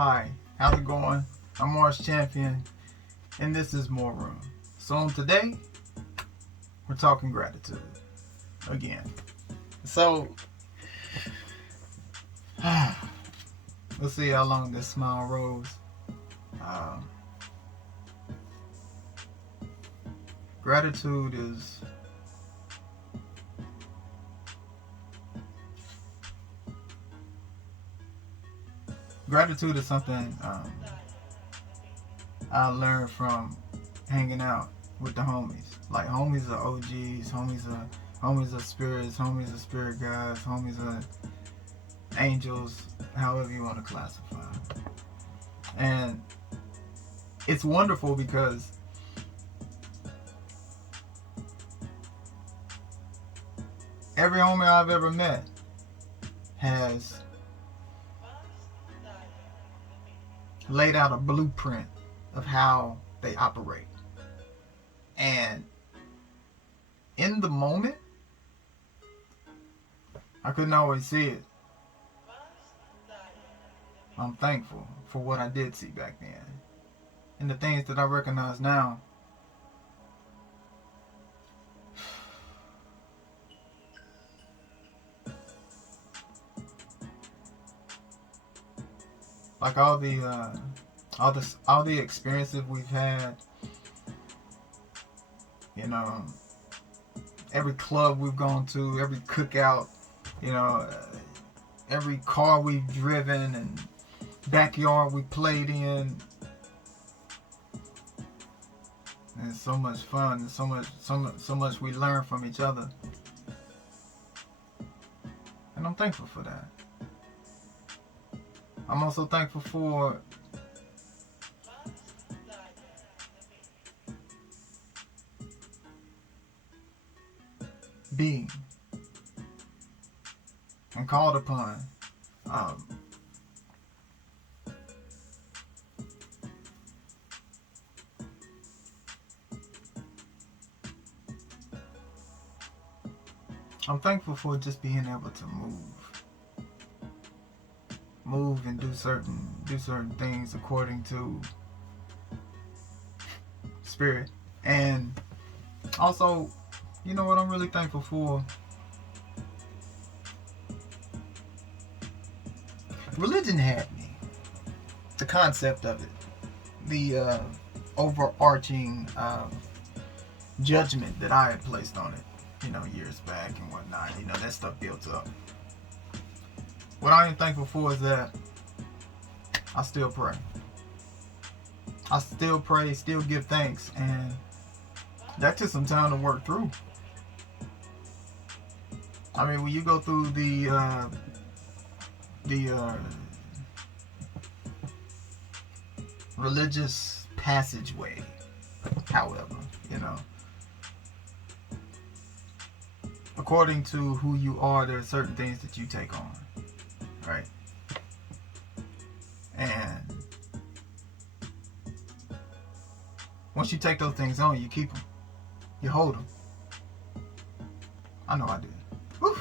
Hi, how's it going? I'm Mars Champion, and this is More Room. So today, we're talking gratitude again. So, let's see how long this smile rolls. Um, gratitude is something I learned from hanging out with the homies. Like homies are OGs, homies are spirits, homies are spirit guides, homies are angels, however you want to classify. And it's wonderful because every homie I've ever met has laid out a blueprint of how they operate. And in the moment, I couldn't always see it. I'm thankful for what I did see back then. And the things that I recognize now. Like all the experiences we've had, you know, every club we've gone to, every cookout, you know, every car we've driven and backyard we played in. And it's so much fun, and so much we learn from each other. And I'm thankful for that. I'm also thankful for being and called upon. I'm thankful for just being able to move and do certain things according to spirit. And also, you know what I'm really thankful for? Religion had me. The concept of it. The overarching judgment that I had placed on it, you know, years back and whatnot. You know, that stuff built up. What I am thankful for is that I still pray. I still pray, still give thanks, and that took some time to work through. I mean, when you go through the religious passageway, however, you know, according to who you are, there are certain things that you take on, right? And once you take those things on, you keep them, you hold them. I know I did. Whew.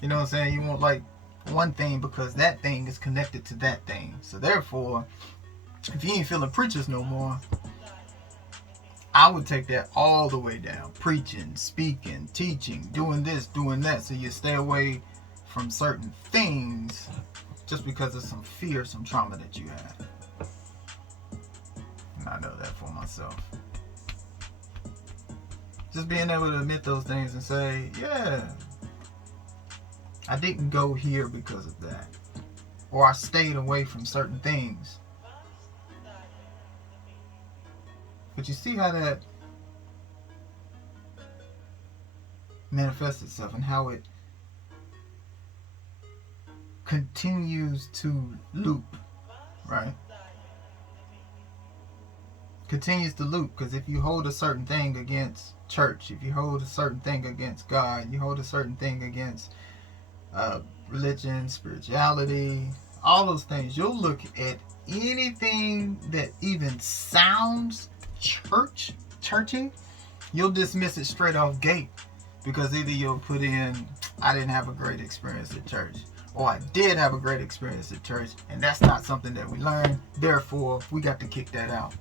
You know what I'm saying? You want like one thing because that thing is connected to that thing. So therefore, if you ain't feeling preachers no more, I would take that all the way down. Preaching, speaking, teaching, doing this, doing that. So you stay away from certain things just because of some fear, some trauma that you had. And I know that for myself. Just being able to admit those things and say, yeah, I didn't go here because of that. Or I stayed away from certain things. But you see how that manifests itself and how it continues to loop, right? Continues to loop, because if you hold a certain thing against church, if you hold a certain thing against God, you hold a certain thing against religion, spirituality, all those things, you'll look at anything that even sounds churchy, you'll dismiss it straight off gate, because either you'll put in, I didn't have a great experience at church, or I did have a great experience at church, and that's not something that we learn. Therefore, we got to kick that out.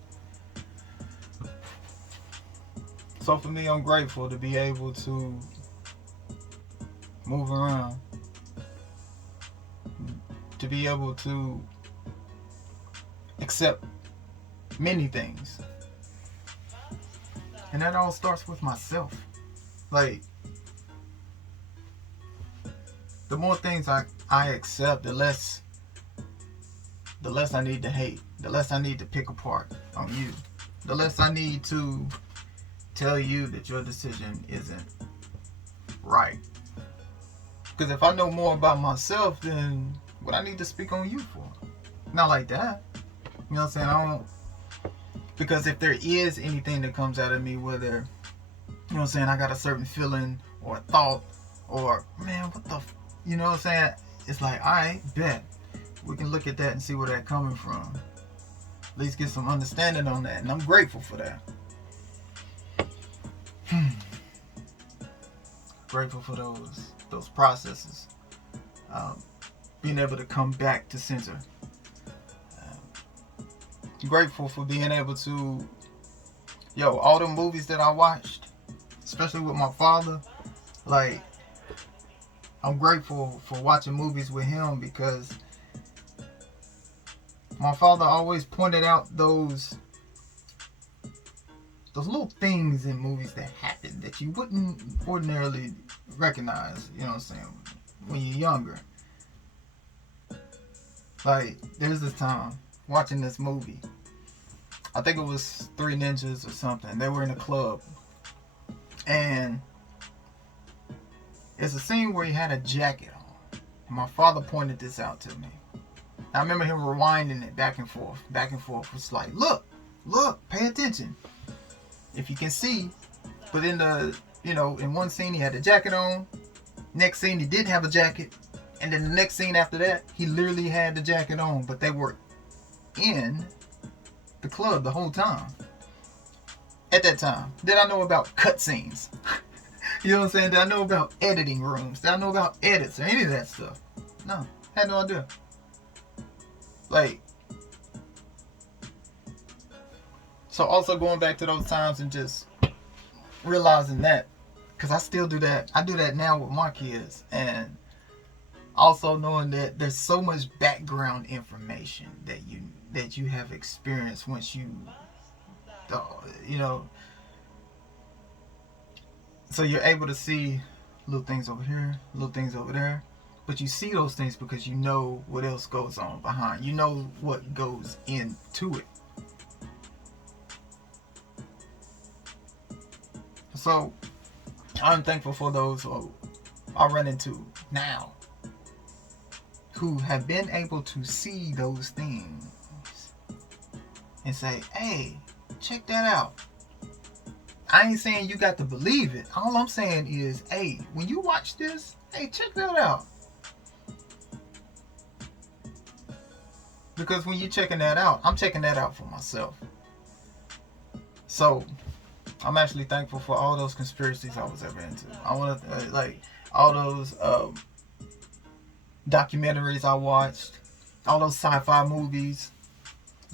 So for me, I'm grateful to be able to move around, to be able to accept many things. And that all starts with myself. Like, the more things I accept, the less I need to hate, the less I need to pick apart on you, the less I need to tell you that your decision isn't right. Because if I know more about myself, then what I need to speak on you for? Not like that. You know what I'm saying? Because if there is anything that comes out of me, whether, you know what I'm saying, I got a certain feeling or thought, or, man, what the, you know what I'm saying? It's like, alright, bet. We can look at that and see where that's coming from. At least get some understanding on that. And I'm grateful for that. Grateful for those processes. Being able to come back to center. Grateful for being able to, all the movies that I watched, especially with my father, like, I'm grateful for watching movies with him, because my father always pointed out those little things in movies that happen that you wouldn't ordinarily recognize, you know what I'm saying, when you're younger. Like, there's this time watching this movie. I think it was Three Ninjas or something. They were in a club. And it's a scene where he had a jacket on. And my father pointed this out to me. I remember him rewinding it back and forth. It's like, look, pay attention. If you can see. But in in one scene he had a jacket on. Next scene he didn't have a jacket. And then the next scene after that, he literally had the jacket on. But they were in the club the whole time. At that time, did I know about cutscenes? You know what I'm saying? Did I know about editing rooms? Did I know about edits or any of that stuff? No, had no idea. Like, so also going back to those times and just realizing that, because I still do that. I do that now with my kids, and also knowing that there's so much background information that you have experienced once so you're able to see little things over here, little things over there, but you see those things because you know what else goes on behind. You know what goes into it. So I'm thankful for those who I run into now, who have been able to see those things and say, hey, check that out. I ain't saying you got to believe it. All I'm saying is, hey, when you watch this, hey, check that out. Because when you're checking that out, I'm checking that out for myself. So I'm actually thankful for all those conspiracies I was ever into. I want to, like, all those documentaries I watched, all those sci-fi movies.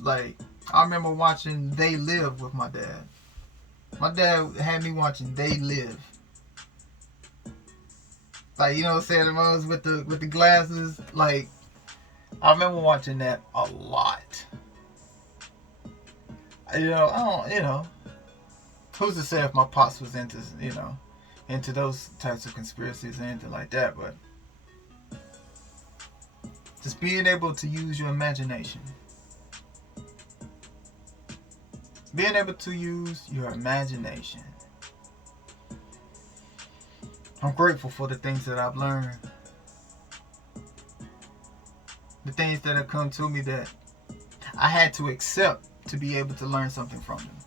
Like, I remember watching They Live with my dad. My dad had me watching They Live. Like, you know what I'm saying? The ones with the glasses. Like, I remember watching that a lot. Who's to say if my pops was into those types of conspiracies or anything like that, but just being able to use your imagination. Being able to use your imagination. I'm grateful for the things that I've learned. The things that have come to me that I had to accept to be able to learn something from them.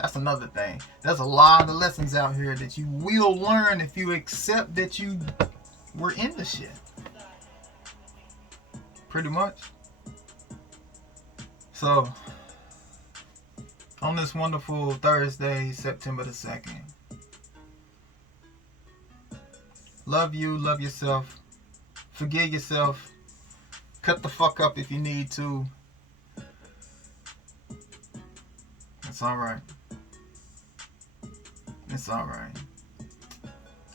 That's another thing. There's a lot of lessons out here that you will learn if you accept that you were in the shit. Pretty much. So, on this wonderful Thursday, September the 2nd, love you, love yourself, Forgive yourself. Cut the fuck up if you need to. It's alright. It's alright.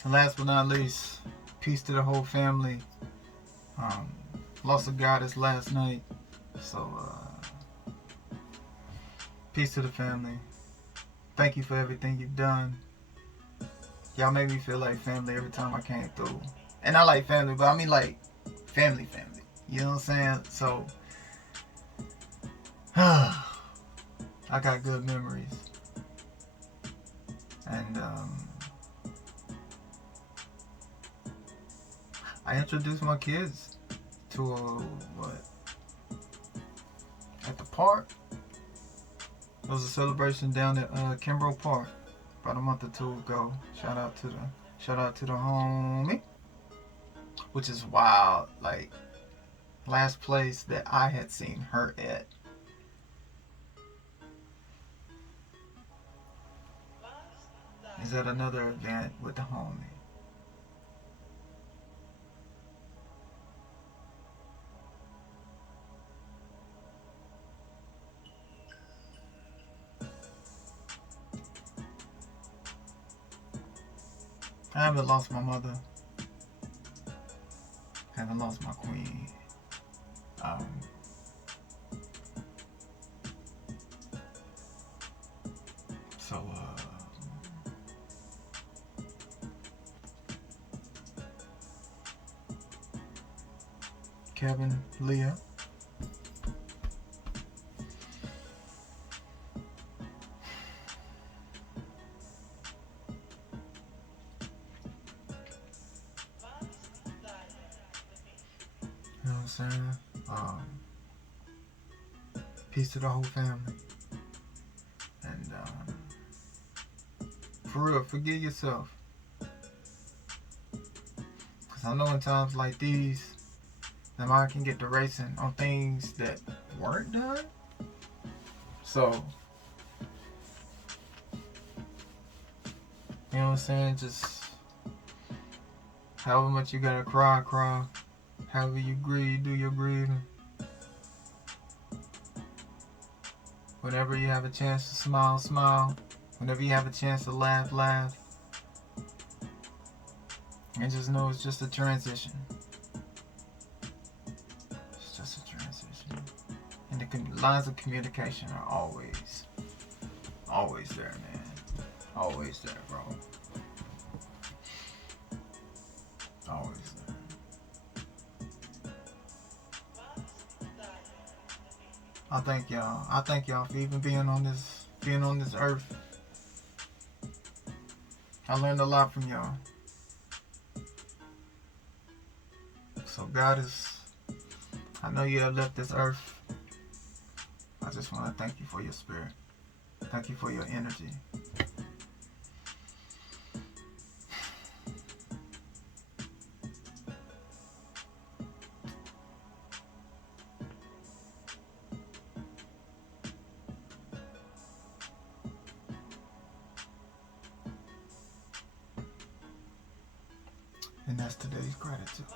And last but not least, peace to the whole family. Lost a goddess last night. So, peace to the family. Thank you for everything you've done. Y'all made me feel like family every time I came through. And I like family, but I mean like family. You know what I'm saying? So, I got good memories. And I introduced my kids to at the park. It was a celebration down at Kimbrough Park about a month or two ago. Shout out to the homie, which is wild. Like, last place that I had seen her at. Is at another event with the homie. I haven't lost my mother. I haven't lost my queen. So, Kevin, Leah. You know what I'm saying? Peace to the whole family. And for real, forgive yourself. Because I know in times like these, the mind can get to racing on things that weren't done. So, you know what I'm saying? Just however much you gotta cry. However you grieve, do your grieving. Whenever you have a chance to smile. Whenever you have a chance to laugh. And just know it's just a transition. It's just a transition. And the lines of communication are always there, man. Always there, bro. Always there. I thank y'all for even being on this earth. I learned a lot from y'all. So I know you have left this earth. I just want to thank you for your spirit. Thank you for your energy. And that's today's gratitude.